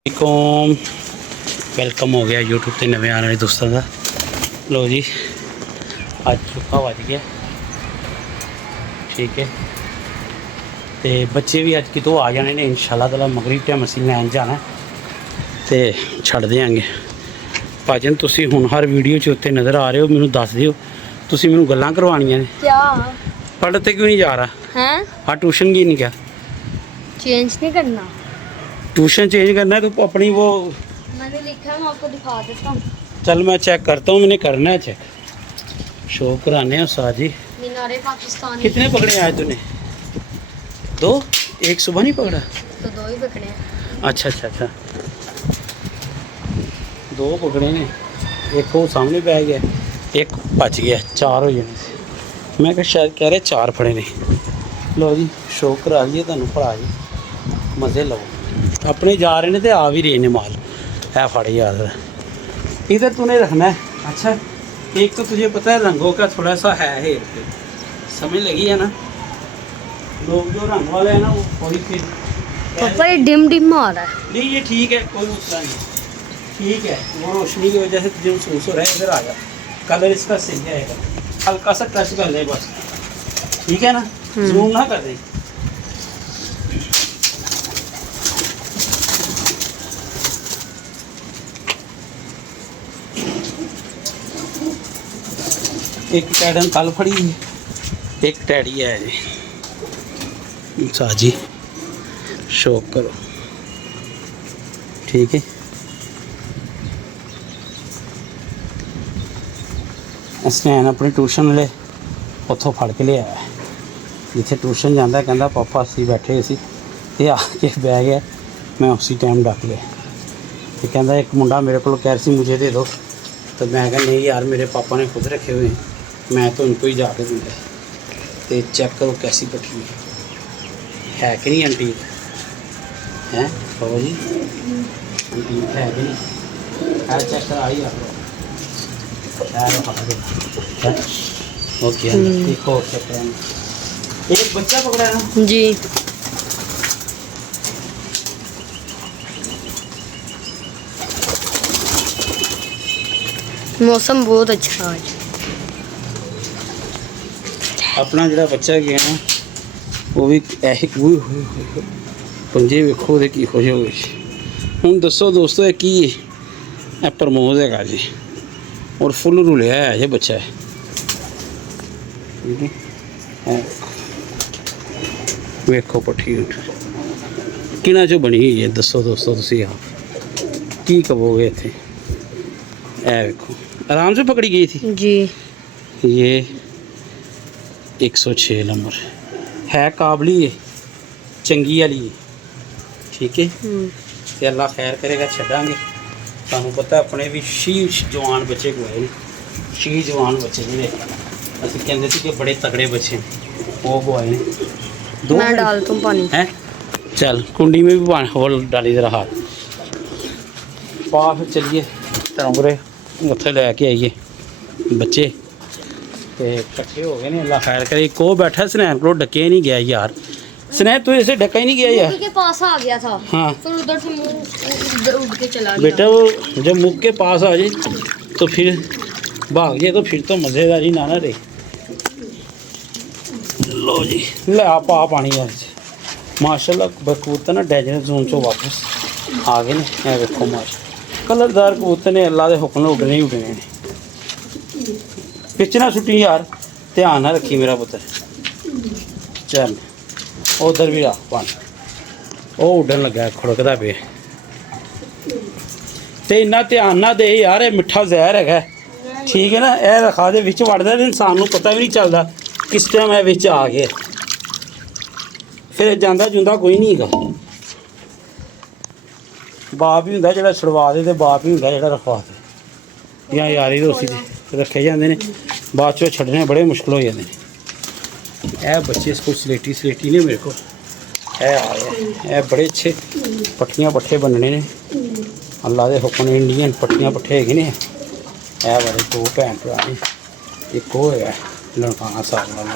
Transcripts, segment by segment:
वालेकुम वेलकम हो गया यूट्यूब ते नवे आने वाले दोस्तों का। लो जी अज चुका बज गया ठीक है। तो बच्चे भी अज कितों आ जाने ने इंशाल्लाह ताला मगरिब टाइम असीं लैन जाना तो छड़ देंगे। भाजन तुसीं हुण हर वीडियो च उत्ते नज़र आ रहे हो, मैनूं दस दिओ तुसीं मैनूं गल्लां करवानियां ने। क्या पढ़ते क्यों नहीं जा रहा हैं? हाँ ट्यूशन की नहीं क्या चेंज नहीं करना। ट्यूशन चेंज करना है तो अपनी वो मैंने लिखा है, मैं आपको दिखा देता हूँ। चल मैं चेक करता हूँ, मैंने करना है चेक। शो कराने हैं उस्ताद जी। मीनारे पाकिस्तानी कितने पकड़े आज तूने? दो? एक सुबह नहीं पकड़ा? तो दो ही पकड़े हैं। अच्छा अच्छा अच्छा दो पकड़े ने, एक वो सामने पै गया, एक बच गया, चार हो जाने। मैं कहा शायद कह रहे चार फड़े ने। लो जी शो करा दिए तुहानू भरा जी, मज़े लो। अपने जा रहे हैं तो आ भी रहे हैं माल। है फड़ याद इधर तूने रखना है। अच्छा एक तो तुझे पता है रंगों का थोड़ा सा है हेर फेर, समझ लगी है ना। लोग जो रंग वाले हैं ना वो थोड़ी फिर पापा ये डिम डिम आ रहा है। नहीं ये ठीक है, कोई मसला नहीं, ठीक है। वो रोशनी की वजह से तुझे महसूस हो रहा है। इधर आ जा, कलर इसका सही आएगा, हल्का सा टच कर ले बस, ठीक है ना। जूम ना कर दे। एक टैडन कल फड़ी है, एक टैडी है जी। साजी शौक करो ठीक है। स्नैन अपनी ट्यूशन वाले उतों फड़ के लिया है, जिथे ट्यूशन जाता कहता पापा असी बैठे सी ते आके बह गया, मैं उसी टाइम डक लिया। तो कहता एक मुंडा मेरे को कह रही सी मुझे दे दो, तो मैं कहा नहीं यार मेरे पापा ने खुद रखे हुए हैं, मैं तो उनको ही जाके दूँगा। तो चेक करो कैसी पटरी है कि नहीं आंटी हैं बाबा जी, आंटी है कि नहीं है, चेक करा ही आप ओके देखो चेक कराना। एक बच्चा पकड़ा है ना जी। मौसम बहुत अच्छा है आज। अपना जो बच्चा गया ना वो भी ऐसे पंजे वेखो तो की खुश हो गए। हूँ दसो दोस्तों ये की है, प्रमोद है जी और फुल रुलिया है ये बच्चा है ठीक है। वेखो पट्ठी किना चो बनी हुई है, दसो दोस्तों तुसी आप की कहोगे इतने। ऐ वेखो आराम से पकड़ी गई थी जी। ये 106 नंबर है, काबली है, चंगी वाली है ठीक है। तो अल्लाह खैर करेगा छड़ांगे। सानू पता अपने भी शीश जवान बच्चे गवाए, शी जवान बच्चे जो असं कहते थे कि बड़े तगड़े बच्चे वो गवाए दो। मैं डाल दूं पानी है चल कुंडी में भी पानी होल डाली जरा हाथ पा, फिर चलिए तरंगरे उत्थे लैके आइए बच्चे तो इकट्ठे हो गए ने। अल्लाह खैर करे। एक वो बैठा स्नैन को डके नहीं गया यार, स्नैन तो ऐसे डका ही नहीं गया यार। के पास आ गया था हाँ फिर उधर से मुंह उड़ के चला गया। बेटा वो जब मुख के पास आ जाए तो फिर भाग जाए तो फिर तो मज़ेदारी ना रही। लो जी ले आप पानी यार माशाल्लाह कबूतर ना डेंजर जोन चो वापस आ गए ने। देखो माशा कलरदार कबूतर ने अल्लाह के हुक्म नाल उड्डने ही उड्डने ने। पिच ना सुट्टी यार, ध्यान ना रखी मेरा पुत्र। चल उधर भी रख पानी, वो उड्डन लगा खुड़कदा पे। तो इन्ना ध्यान ना दे यार, ये मिठा जहर है ठीक है ना। यह रखा दे विच वड़दा ते इंसान नूं पता भी नहीं चलता किस टाइम है विच आ गया, फिर जांदा जुंदा कोई नहीं गा। बाप ही हुंदा जिहड़ा छुड़वा दे, ते बाप ही हुंदा जिहड़ा रखवा दे। या यारी दोस्ती रखे जाते हैं, बाद चो छड्डने बड़े मुश्किल हो जाते हैं। यह बच्चे इसको सलेटी ने मेरे को है आए, यह बड़े अच्छे पट्ठियाँ पट्ठे बनने ने अल्लाह के हुक्म ने। इंडियन पट्ठियाँ पट्ठे है ने। यह बड़े दो भैन भरा ने, एक वो है लड़काना साल वाला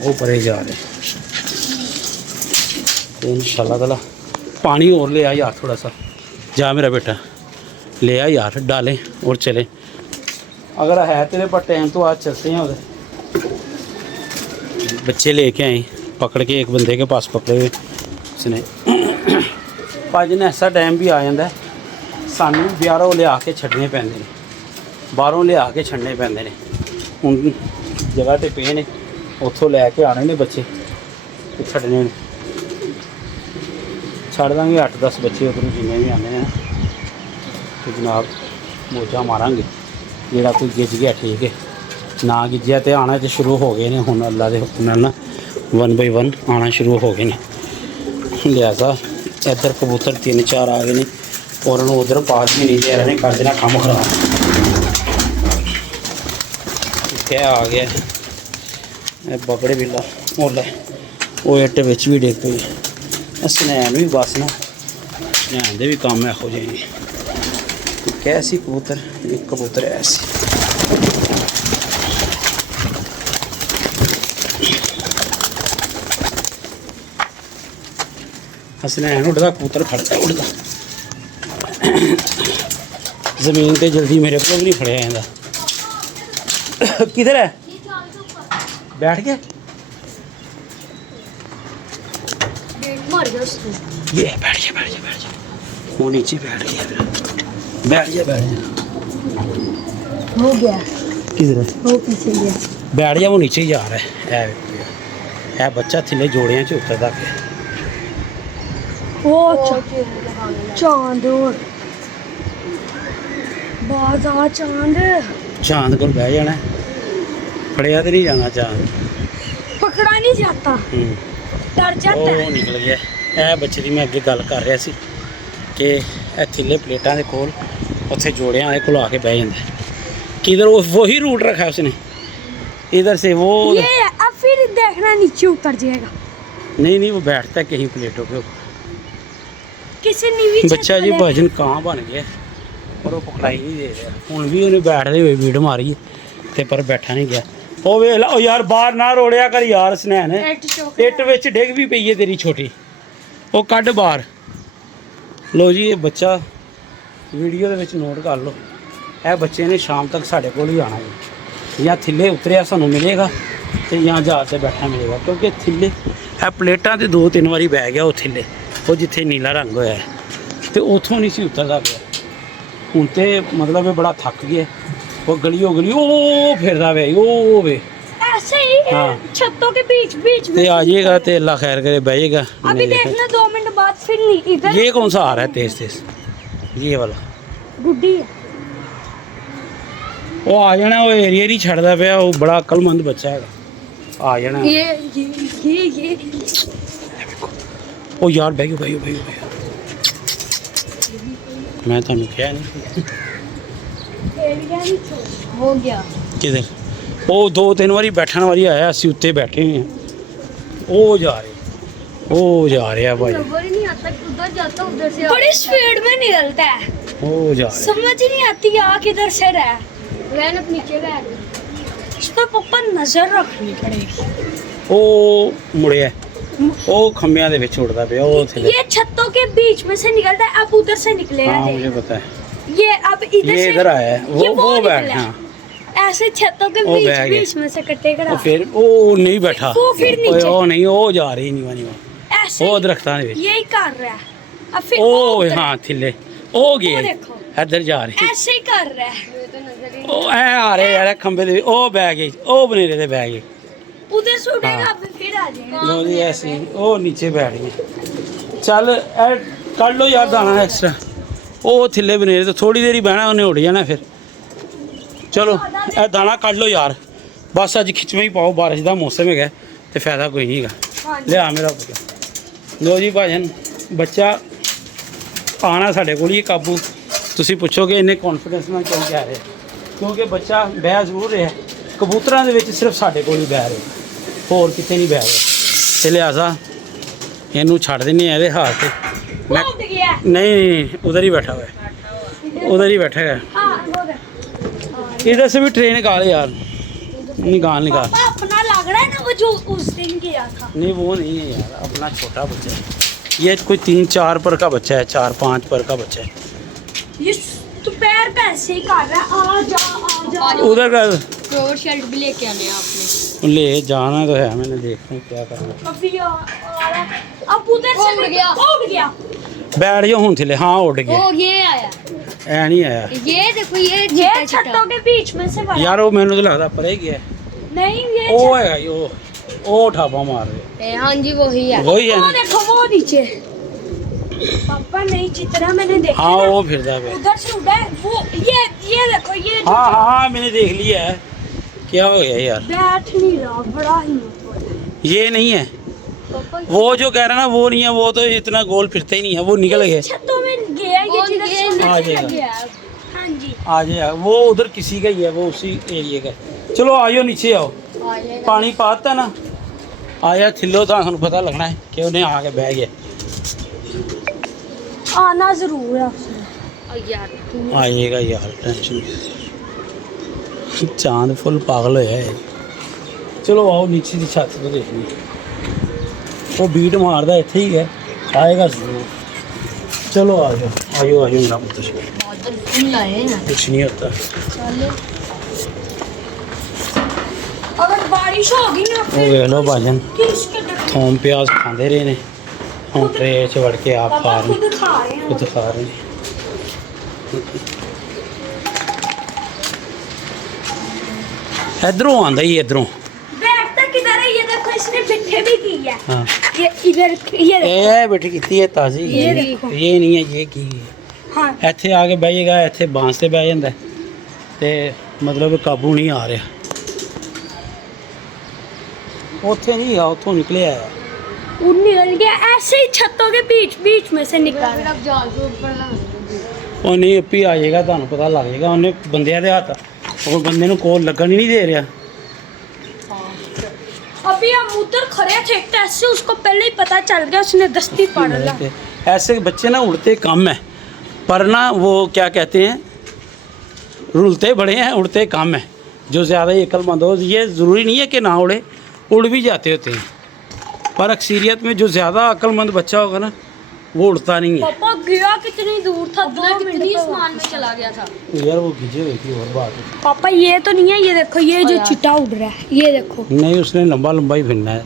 वो परे जा रहे। तो इंशाल्लाह ताला पानी और ले आ यार थोड़ा सा। जा मेरा बेटा ले आ यार, डालें और चले। अगर है तेरे पास टाइम तो आज चलते हैं उधर। बच्चे लेके आए पकड़ के, एक बंदे के पास पकड़े हुए उसने। भाजी ने ऐसा टाइम भी आ जाता है सानू बाहरों लिया के छड्डने पैंदे ने, बाहरों लिया के छड्डने पैंदे ने। हुण जगह ते पे ने, उत्थों लैके आने ने बच्चे ते छड्डने ने। छड्ड दांगे 8-10 बच्चे उधरों जिन्ने भी आने हैं तो जनाब मौजा मारांगे। जेड़ा कोई गिज गया ठीक है, ना गिज्जिया तो आना तो शुरू हो गए ने हुण। अल्लाह के हुक्म नाल ना 1 बाय 1 आना शुरू हो गए ने। लिहाजा इधर कबूतर 3-4 आ गए ने और उन्होंने उधर पास भी नहीं दे रहे, कर देना काम खराब। क्या आ गया बकड़े बिल्ला ओला वो इट बिच भी डिग पई। स्नैन भी बस ना, स्नैन दे भी कम्म इहो जेहे ने। कैसी कबूतर, एक कबूतर ऐसी हसनैन उड़दा, कबूतर खड़दा उड़दा। जमीन ते जल्दी मेरे को भी नहीं फड़िया जांदा। किधर है, बैठ गया मर गया उसने। ये बैठ जा बैठ जा बैठ जा, वो नीचे बैठ गया फिर। बैठ जा बैठ जा, हो गया। किधर है, वो पीछे गया। बैठ जा, वो नीचे ही जा रहा है। है बच्चा थले जोड़ियां च उतरदा पिया। वो चांद और बाज आ चांद चांद को बह जाना, फड़िया तो नहीं जाना चांद, पकड़ा नहीं जाता, डर जाता ਉਹ है। ਨਿਕਲ ਗਿਆ। ਇਹ ਬੱਚੇ ਦੀ ਮੈਂ ਅੱਗੇ ਗੱਲ ਕਰ ਰਿਹਾ ਸੀ ਕਿ ਇਹ ਥੱਲੇ ਪਲੇਟਾਂ ਦੇ ਕੋਲ ਉੱਥੇ ਜੋੜਿਆਂ ਵਾਲੇ ਕੋਲ ਆ ਕੇ ਬਹਿ ਜਾਂਦਾ। किधर वही रूट रखा है उसने, इधर से वो ये अब फिर देखना नीचे उतर जाएगा। नहीं वो बैठता है कहीं प्लेटों के ऊपर। किसी नीवी बच्चा जी भजन कहाँ बन गया और वो पकड़ाई नहीं दे रहा। हुण भी उन्हें बैठते हुए भीड़ मारी ते पर बैठा नहीं गया। ओ वे ला, ओ यार बाहर ना रोड़िया कर यार स्नैन, इट विच डिग भी पई है तेरी छोटी, वो कड बाहर। लो जी ये बच्चा वीडियो दे विच नोट कर लो। ਇਹ ਬੱਚੇ ਨੇ ਸ਼ਾਮ ਤੱਕ ਸਾਡੇ ਕੋਲ ਹੀ ਆਣਾ ਹੈ, ਜਾਂ ਥੱਲੇ ਉਤਰਿਆ ਸਾਨੂੰ ਮਿਲੇਗਾ ਤੇ ਜਾਂ ਜਹਾਜ਼ ਤੇ ਬੈਠਾ ਮਿਲੇਗਾ। ਕਿਉਂਕਿ ਥੱਲੇ ਇਹ ਪਲੇਟਾਂ ਤੇ 2-3 ਵਾਰੀ ਬਹਿ ਗਿਆ ਉਹ ਥੱਲੇ, ਉਹ ਜਿੱਥੇ ਨੀਲਾ ਰੰਗ ਹੋਇਆ ਤੇ ਉੱਥੋਂ ਨਹੀਂ ਸੀ ਉਤਰਦਾ ਪਿਆ। ਹੁਣ ਤੇ ਮਤਲਬ ਇਹ ਬੜਾ ਥੱਕ ਗਿਆ, ਉਹ ਗਲੀ ਉਹ ਫਿਰਦਾ ਵੇ ਉਹ ਵੇ ऐसे ही हाँ। छतों के बीच बीच में ਤੇ ਆ ਜਾਏਗਾ ਤੇ ਅੱਲਾ ਖੈਰ करे ਬਹਿਏਗਾ। अभी देखना 2 मिनट बाद फिर नहीं इधर ये कौन सा आ रहा है तेज, ये वाला गुड्डी है। ਉਹ ਆ ਜਾਣਾ, ਉਹ ਏਰੀਆ ਨਹੀਂ ਛੱਡਦਾ ਪਿਆ, ਉਹ ਬੜਾ ਅਕਲਮੰਦ ਬੱਚਾ ਹੈਗਾ, ਆ ਜਾਣਾ। ये ਉਹ ਯਾਰ ਬਹਿ ਗਿਆ ਮੈਂ ਤੁਹਾਨੂੰ ਕਿਹਾ ਨਹੀਂ। हो गया। ਕਿਧਰ ਉਹ 2-3 ਵਾਰੀ ਬੈਠਣ ਵਾਰੀ ਆਇਆ, ਅਸੀਂ ਉੱਤੇ ਬੈਠੇ ਹੋਏ ਹਾਂ। ਉਹ ਜਾ ਰਿਹਾ ਭਾਈ, नंबर ही नहीं आता, उधर जाता उधर से बड़ी स्पीड में निकलता है, ਉਹ ਜਾ समझ ही नहीं आती आ किधर से रहा। रहन अब नीचे बैठ, इस पर पप्पा नजर रखनी पड़ेगी। ਉਹ ਮੁੜਿਆ, ਉਹ ਖੰਭਿਆਂ ਦੇ ਵਿੱਚ ਉੜਦਾ ਪਿਆ ਉਹ ਥੱਲੇ। ये छतों के बीच में से निकलता है, अब उधर से निकलेगा। हाँ देख। मुझे पता है, ये अब इधर ये से इधर आया है, वो बैठ निकला है। हाँ ऐसे छतों के वो बीच बैग है। बीच में से कटेगा। ਉਹ ਫਿਰ ਉਹ ਨਹੀਂ ਬੈਠਾ, वो फिर नीचे। ਉਹ नहीं ਉਹ ਜਾ ਰਹੀ ਨਹੀਂ ऐसे ਉਹ ਦਰਖਤਾਂ ਦੇ ਵਿੱਚ। यही कर रहा है। अब फिर ਉਹ उधर- ਹਾਂ ਥੱਲੇ ਉਹ ਗਏ, देखो ਇੱਧਰ ਜਾ ਰਹੇ। ऐसे ही कर रहा है। ਉਹ ਐ ਆ ਰਹੇ ਯਾਰ ਖੰਭੇ ਦੇ, ਉਹ ਬਹਿ ਗਏ, ਉਹ ਬਨੇਰੇ ਤੇ ਬਹਿ ਗਏ। उधर से उठेगा हाँ। अब फिर आ जाएगा। ਲੋ ਜੀ ਐਸੀ ਉਹ ਨੀਚੇ ਬੈਠ ਗਏ। ਚੱਲ ਇਹ ਕੱਢ ਲਓ ਯਾਰ ਦਾਣਾ ਐਕਸਟਰਾ, ਉਹ ਥੱਲੇ ਬਨੇਰੇ ਤੇ ਥੋੜੀ ਦੇਰ ਹੀ ਬਹਿਣਾ, ਉਹਨੇ ਉੱਡ ਜਾਣਾ ਫਿਰ। ਚਲੋ ਇਹ ਦਾਣਾ ਕੱਢ ਲਓ ਯਾਰ, ਬਸ ਅੱਜ ਖਿੱਚਵੇਂ ਹੀ ਪਾਓ, ਬਾਰਿਸ਼ ਦਾ ਮੌਸਮ ਹੈਗਾ ਤੇ ਫਾਇਦਾ ਕੋਈ ਨਹੀਂ ਹੈਗਾ। हाँ जी। ਲਿਆ ਮੇਰਾ ਪੁੱਤ। ਲੋ ਜੀ ਭਾਜਨ ਬੱਚਾ ਆਣਾ ਸਾਡੇ ਕੋਲ ਹੀ ਕਾਬੂ। ਤੁਸੀਂ ਪੁੱਛੋਗੇ ਇੰਨੇ ਕੌਨਫੀਡੈਂਸ ਨਾਲ ਕਿਉਂ ਕਹਿ ਰਹੇ, ਕਿਉਂਕਿ ਬੱਚਾ ਬਹਿ ਜ਼ਰੂਰ ਰਿਹਾ, ਕਬੂਤਰਾਂ ਦੇ ਵਿੱਚ ਸਿਰਫ ਸਾਡੇ ਕੋਲ ਹੀ ਬਹਿ ਰਿਹਾ, ਹੋਰ ਕਿਤੇ ਨਹੀਂ ਬਹਿ ਰਿਹਾ। ਤੇ ਲਿਹਾਜ਼ਾ ਇਹਨੂੰ ਛੱਡ ਦਿੰਦੇ ਆ ਇਹਦੇ ਹਾਲ ਤੇ। मैं उठ गया। नहीं उधर ही बैठा हुआ है, उधर ही बैठा है। हाँ, उधर। इधर से भी ट्रेन निकाल यार, निकाल पापा अपना लग रहा है ना वो जो उस दिन किया था। नहीं वो नहीं है यार, अपना छोटा बच्चा है। ये कोई 3-4 पर का बच्चा है, 4-5 पर का बच्चा है। ये दोपहर पे ऐसे ही कर रहा है, आ जा। उधर का कवर शर्ट भी लेके आने हैं आपने। ले जाना तो है, मैंने देखना क्या करना। अभी आ रहा है। अब उधर से उड़ गया। उड़ गया। बैठ जाओ हूँ थले, हाँ उड़ गया। ओ ये आया, ऐ नहीं आया ये देखो ये ये चिट्टा छत्तों के बीच में से बड़ा। यार, वो मैंने तो लगता पर ही गया। नहीं ये ओ है ये, ओ ठापा मार रहे, हाँ जी वही है। वही है वो ना? देखो वो नीचे। पापा नहीं चित्रा मैंने देखा हाँ ना, वो फिरदा पे। उधर से उड़ा है। वो ये देखो ये हाँ हाँ मैंने देख लिया है। क्या हो गया यार, बैठ नहीं रहा, बड़ा ही ऊपर। ये नहीं है पापा वो जो कह रहा ना, वो नहीं है। वो तो इतना गोल फिरता ही नहीं है, वो निकल गया। छत्तों में गया ये वो जिधर ये सोने आ से जाएगा। लगे है। हाँ जी। आ जाए, वो उधर किसी का ही है, वो उसी एरिया का है। चलो आयो नीचे आओ, आ जाएगा। पानी पाता ना, आया थिलो तो ਸਾਨੂੰ पता लगना है कि उन्हें आके बह गया। आना जरूर है उसने। यार आएगा यार, टेंशन चांद फुल पागल होया है। चलो आओ नीचे की छत तो देखनी, वो बीट मारदा ਇੱਥੇ ही है, आएगा जरूर। चलो आ जाओ आयो आयो मेरा पुत्र, बादल फुल आए हैं। कुछ नहीं होता। चलो अगर बारिश होगी ना वो वेख लो भाजन, किसके डर। थोम प्याज खाते रहे ने, हम ट्रे च वड़ के आप खा पापा रहे खुद खा रहे हैं। खुद खा रहे हैं। इधरों आंदा ही इधरों। बैठता किधर है ये देखो, इसने पिट्ठे भी की है। हाँ ये इधर ये देखो। ਇਹ ਬੇਟੀ ਕੀਤੀ ਹੈ ਤਾਜ਼ੀ, ਇਹ ਦੇਖੋ। ਇਹ ਨਹੀਂ ਹੈ, ਇਹ ਕੀ ਹੈ। हाँ ਇੱਥੇ ਆ ਕੇ ਬਹਿ ਜਾਏਗਾ, ਇੱਥੇ ਬਾਂਸ ਤੇ ਬਹਿ ਜਾਂਦਾ ਹੈ, ਤੇ ਮਤਲਬ ਕਾਬੂ ਨਹੀਂ ਆ ਰਿਹਾ। ਉੱਥੇ ਨਹੀਂ ਆ, ਉੱਥੋਂ ਨਿਕਲਿਆ ਆ। वो निकल गया ऐसे ही छतों के बीच में से निकल फिर अब जाल के ऊपर लगा। ਉਹ ਨਹੀਂ ਆਪੀ ਆ ਜਾਏਗਾ, ਤੁਹਾਨੂੰ ਪਤਾ ਲੱਗ ਜਾਏਗਾ। ਉਹਨੇ ਬੰਦਿਆਂ ਦੇ ਹੱਥ, ਉਹ ਬੰਦੇ ਨੂੰ ਕੋਲ ਲੱਗਣ ਹੀ ਨਹੀਂ ਦੇ ਰਿਹਾ। अभी हम उधर खड़े थे ऐसे, उसको पहले ही पता चल गया, उसने दस्ती पड़ ला। ऐसे बच्चे ना उड़ते कम है, पर ना वो क्या कहते हैं, रुलते बड़े हैं, उड़ते कम है। जो ज़्यादा ही अक्लमंद हो, ये ज़रूरी नहीं है कि ना उड़े, उड़ भी जाते होते हैं। पर अक्सरियत में जो ज़्यादा अक्लमंद बच्चा होगा ना, वो उड़ता नहीं है। पापा गया कितनी दूर था, अपना 2 मिनट कितनी में आसमान में चला गया था। यार वो खींचे हुए थी और बात है। पापा ये तो नहीं है, ये देखो ये जो यार। चिट्टा उड़ रहा है, ये देखो। नहीं, उसने लंबा लंबा ही फिरना है।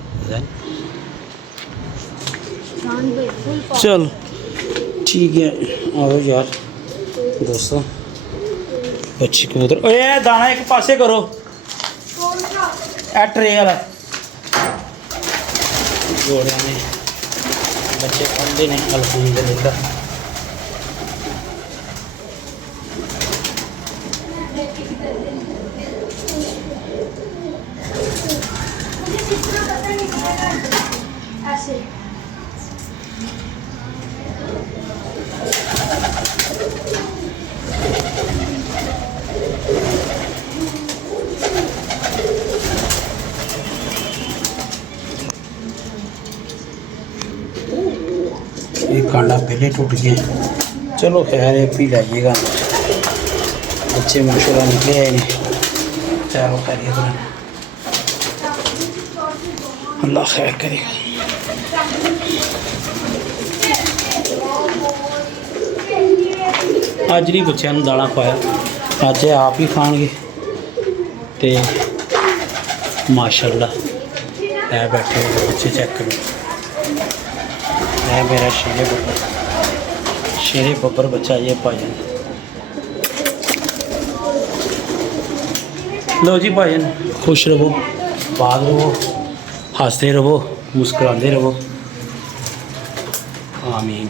चांद बिल्कुल चल ठीक है, आओ यार दोस्तों, बच्ची कबूतर। ओए दाना एक पासे करो, ए ट्रे वाला जोड़े ने बच्चे खाते ने अल्हम्दुलिल्लाह। ऐसे एक कांडा पहले टूट गया, चलो खैर एक भी लाइएगा। बच्चे माशाल्लाह निकले आए नहीं, चलो खैरियत रहे, अल्लाह खैर करेगा। ਅੱਜ ਨਹੀਂ ਬੱਚਿਆਂ ਨੂੰ ਦਾਣਾ ਪਾਇਆ, ਅੱਜ ਇਹ ਆਪ ਹੀ ਖਾਣਗੇ। ਤੇ ਮਾਸ਼ਾਅੱਲਾ ਇਹ ਬੈਠੇ ਹੋਏ ਬੱਚੇ, ਚੈੱਕ ਕਰੋ। है मेरा शेरे बब्बर बच्चा, ये भाजन। लो जी भाजन, खुश रहो, बाग रहो, हंसते रहो, मुस्कुराते रहो, आमीन।